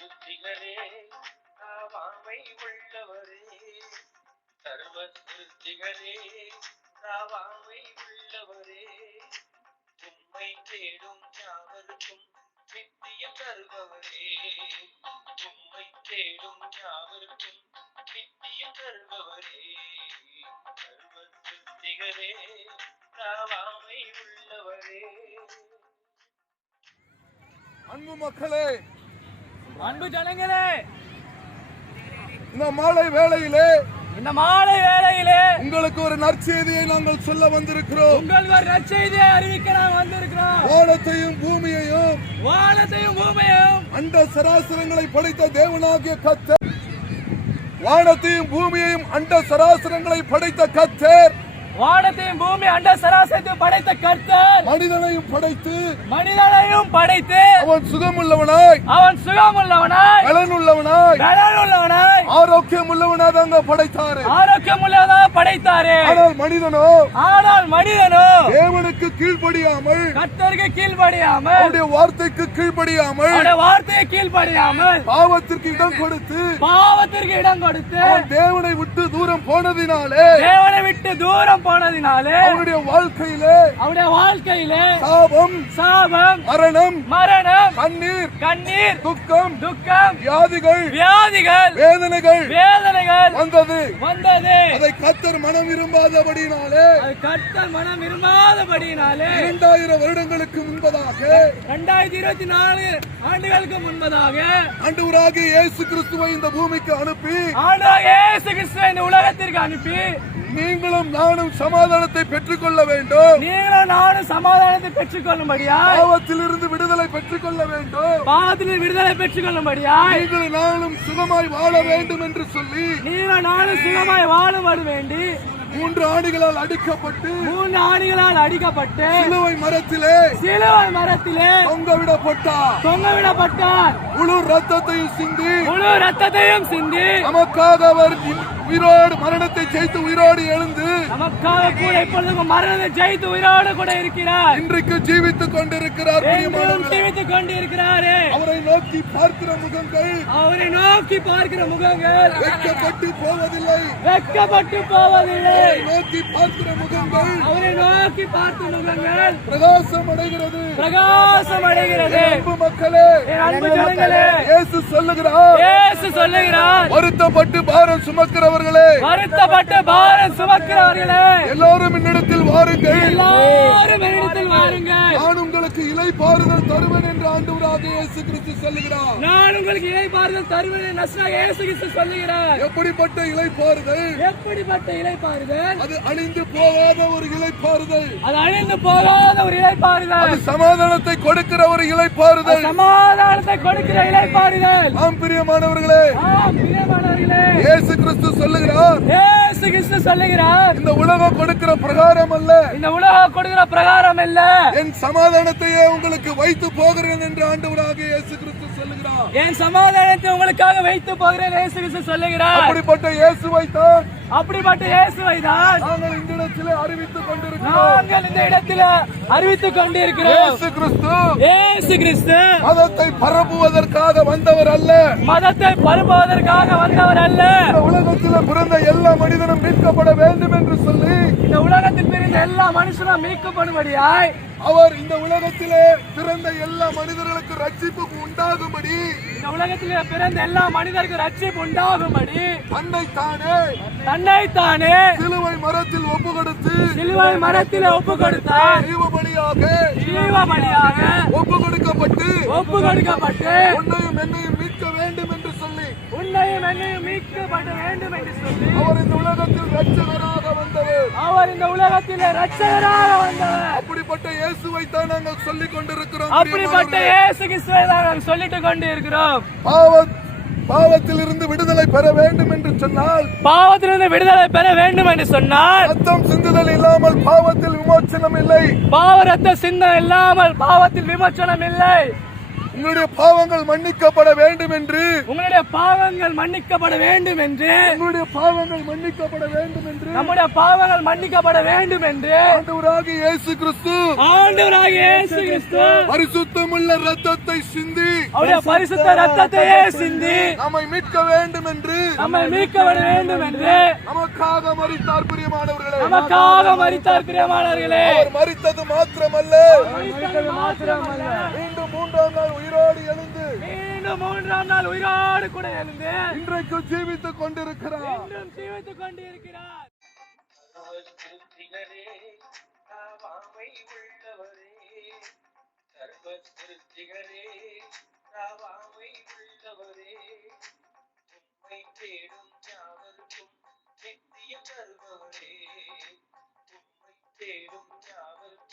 சிருஷ்டிகரே ராவாமை உள்ளவரே. சர்வ சிருஷ்டிகரே ராவாமை உள்ளவரே. உண்மை தேடும் யாவருக்கும் நித்தியம் தருபவரே. உண்மை தேடும் யாவருக்கும் நித்தியம் தருபவரே. சர்வ சிருஷ்டிகரே ராவாமை உள்ளவரே. அன்பு மக்களே அன்பு ஜனங்களே. இந்த மாலை வேளையிலே இந்த மாலை வேளையிலே உங்களுக்கு ஒரு நற்செய்தியை நாங்கள் சொல்ல வந்திருக்கிறோம். உங்களுக்கு ஒரு நற்செய்தியை அறிவிக்க நாம் வந்திருக்கிறோம். வானத்தையும் பூமியையும் வானத்தையும் பூமியையும் அண்ட சராசரங்களை படைத்த தேவனாகிய கத்தர் வானத்தையும் பூமியையும் அண்ட சராசரங்களை படைத்த கத்தர் வானத்தையும் பூமி அண்ட சராசரத்தை படைத்த கர்த்தர். மனிதனையும் படைத்து மனிதனையும் படைத்து அவன் சுகமுள்ளவனாய். அவன் சுகமுள்ளவனாய். பலனுள்ளவனாய் பலனுள்ளவனாய் ஆரோக்கியம் உள்ளவனாய் தாங்க படைத்தாரு. ஆரோக்கியம் உள்ளவனாக படைத்தாரே. ஆனால் மனிதனோ? ஆனால் மனிதனோ? தேவனுக்கு கீழ்ப்படியாமல் கர்த்தருக்கு கீழ்ப்படியாமல் அவருடைய வார்த்தைக்கு கீழ்ப்படியாமல் அவருடைய வார்த்தையை கீழ்ப்படியாமல் பாவத்திற்கு இடம் கொடுத்து பாவத்திற்கு இடம் கொடுத்து தேவனை விட்டு தூரம் போனதினாலே தேவனை விட்டு தூரம் போனதினாலே அவனுடைய வாழ்க்கையிலே அவருடைய வாழ்க்கையிலே சாபம் சாபம் மரணம் மரணம் கண்ணீர் கண்ணீர் துக்கம் துக்கம் வியாதிகள் வியாதிகள் வேதனைகள் வேதனைகள் வந்தது. வந்தது. கத்தர் மனம் விரும்பாதபடினாலே அது கர்த்தர் மனம் விரும்பாதபடியினாலே இரண்டாயிரம் வருடங்களுக்கு முன்பதாக இரண்டாயிரத்தி இருபத்தி நாலு ஆண்டுகளுக்கு முன்பதாக ஆண்டவராகிய இயேசு கிறிஸ்துவை இந்த பூமிக்கு அனுப்பி ஆண்டவர் இயேசு கிறிஸ்துவை இந்த உலகத்திற்கு அனுப்பி நீங்களும் நானும் சமாதானத்தை பெற்றுக்கொள்ள வேண்டும். நீங்களும் நானும் சமாதானத்தை பெற்றுக்கொள்ளும்படியாய் பாவத்திலிருந்து விடுதலை பெற்றுக்கொள்ள வேண்டும். பாவத்தில் விடுதலை பெற்றுக்கொள்ளும்படியாய் நீங்கள் நானும் சுகமாய் வாழ வேண்டும் என்று சொல்லி நீங்களும் நானும் சுகமாய் வாழும்படி வேண்டி மூன்று ஆணிகளால் அடிக்கப்பட்டு மூன்று ஆணிகளால் அடிக்கப்பட்டு சிலுவை மரத்திலே சிலுவை மரத்திலே தொங்கவிடப்பட்டார் தொங்கவிடப்பட்டார். முழு ரத்தத்தையும் சிந்தி முழு ரத்தத்தையும் சிந்தி நமக்காக அவர் உயிரோடு மரணத்தை ஜெயித்து உயிரோடு எழுந்து நமக்காக கூட இப்பொழுது மரணத்தை ஜெயித்து உயிரோடு கூட இருக்கிறார். இன்றைக்கு ஜீவித்துக் கொண்டிருக்கிறார். ஜீவித்துக் கொண்டு இருக்கிறாரே அவரை நோக்கி பார்க்கிற முகங்கள் அவரை நோக்கி பார்க்கிற முகங்கள் வெட்கப்பட்டு போவதில்லை. வெட்கப்பட்டு போவதில்லை. நோக்கி பார்க்கிற முகங்கள் அவரை நோக்கி பார்த்த முகங்கள் பிரகாசம் அடைகிறது. பிரகாசம் அடைகிறது. அன்பு மக்களே அன்பு ஜனங்களே இயேசு சொல்லுகிறார். இயேசு சொல்லுகிறார். வருத்தப்பட்டு பாரம் சுமக்கிறவர்களே வருத்தப்பட்டு பாரம் சுமக்கிறவர்களே எல்லோரும் என்னிடத்தில் வாருங்கள். எல்லாரும் என்னிடத்தில் வாருங்கள். நான் உங்களுக்கு இலை பாறுதல் தருவேன் என்று ஆண்டவராக இயேசு கிறிஸ்து சொல்லுகிறார். நான் உங்களுக்கு இலை பாருதல் தருவேன் நஸ்ரா இயேசு கிறிஸ்து சொல்லுகிறார். எப்படிப்பட்ட இலை பாறுதல்? எப்படிப்பட்ட இலை பாருதல் அது அழிந்து போகாத ஒரு இலை பாறுதல். அது அழிந்து போகாத ஒரு இலை பாருதல் அது சமாதானத்தை கொடுக்கிற ஒரு இலை பாறுதல். சமாதானத்தை கொடுக்கிற இலை பாருதல் ஆம் பிரியமானவர்களே. ஆம் பிரியமானவர்களே. இயேசு கிறிஸ்து சொல்லுகிறார். இயேசு கிறிஸ்து சொல்லுகிறார். இந்த உலகம் கொடுக்கிற பிரகாரம் அல்ல. இந்த உலகம் கொடுக்கிற பிரகாரம் இல்ல. என் சமாதானத்தையே உங்களுக்கு வைத்து போகிறேன் என்று ஆண்டவராக இயேசு கிறிஸ்து சொல்லுகிறார். என் சமாதானத்தை உங்களுக்காக வைத்து போகிறேன் இயேசு கிறிஸ்து சொல்லுகிறார். அப்படிப்பட்ட இயேசுவை தான் அப்படிப்பட்ட இயேசுவை தான் நாங்கள் இந்த நாங்கள் இந்த இடத்துல அறிவித்துக் கொண்டிருக்கிறோம். மதத்தை பரப்புவதற்காக வந்தவர் அல்ல. மதத்தை பரப்புவதற்காக வந்தவர் அல்ல. உலகத்தில் பிறந்த எல்லா மனிதனும் மீட்கப்பட வேண்டும் என்று சொல்லி இந்த உலகத்தில் எல்லா மனுஷனும் மீட்கப்படும்படியாய் அவர் இந்த உலகத்திலே பிறந்த எல்லா மனிதர்களுக்கு ரட்சிப்பு உண்டாகும்படி இந்த உலகத்திலே பிறந்த எல்லா மனிதருக்கு ரட்சிப்பு உண்டாகும்படி தன்னை தானே தன்னை தானே சிலுவை மரத்தில் ஒப்பு கொடுத்து சிலுவை மரத்தில் ஒப்பு கொடுத்தார் ஜீவபலியாக ஜீவபலியாக ஒப்பு கொடுக்கப்பட்டு ஒப்பு கொடுக்கப்பட்டு உன்னையும் என்னையும் மீட்க வேண்டும் என்று சொல்லி உன்னையும் என்னையும் மீட்கப்பட வேண்டும் என்று சொல்லி அவர் இந்த உலகத்தில் ரட்சகராக வந்தவர். அவர் இந்த உலகத்திலே ரட்சகராக வந்தவர். அப்படிப்பட்ட இயேசுவை தான் நாங்கள் சொல்லிக் கொண்டிருக்கிறோம் அப்படிப்பட்ட. இயேசு கிறிஸ்துவை நாங்கள் சொல்லிட்டு கொண்டு இருக்கிறோம் பாவ பாவத்திலிருந்து விடுதலை பெற வேண்டும் என்று சொன்னால் பாவத்திலிருந்து விடுதலை பெற வேண்டும் என்று சொன்னால் ரத்தம் சிந்துதல் இல்லாமல் பாவத்தில் விமோச்சனம் இல்லை. பாவ ரத்த சிந்தம் இல்லாமல் பாவத்தில் விமோச்சனம் இல்லை. உங்களுடைய பாவங்கள் மன்னிக்கப்பட வேண்டும் என்று. உங்களுடைய பாவங்கள் மன்னிக்கப்பட வேண்டும் என்று. உங்களுடைய பாவங்கள் மன்னிக்கப்பட வேண்டும் என்று. நம்முடைய பாவங்கள் மன்னிக்கப்பட வேண்டும் என்று. ஆண்டவராகிய இயேசு கிறிஸ்து. ஆண்டவராகிய இயேசு கிறிஸ்து. பரிசுத்தமுள்ள ரத்தத்தை சிந்தி. அவருடைய பரிசுத்த ரத்தத்தையே சிந்தி. நம்மை மீட்க வேண்டும் என்று. நம்மை மீட்கப்பட வேண்டும் என்று. நமக்காக மறித்தார் பிரியமானவர்களே. நமக்காக மரித்தார் பிரியமானவர்களே. அவர் மறித்தது மாத்திரமல்ல. மரித்தது மாத்திரமல்ல. மூன்றாம் நாள் உயிரோடு எழுந்து மீண்டும் மூன்றாம் நாள் உயிரோடு கூட எழுந்து இன்றைக்கு ஜீவித்துக் கொண்டிருக்கிறார். இன்னும் ஜீவித்துக் கொண்டிருக்கிறார். கர்ப்பத்திருத்திகரே ராவாமை உள்ளவரே. உம்மை தேடும் யாவருக்கும் நித்திய தருபவரே. தேடும் யாவருக்கும்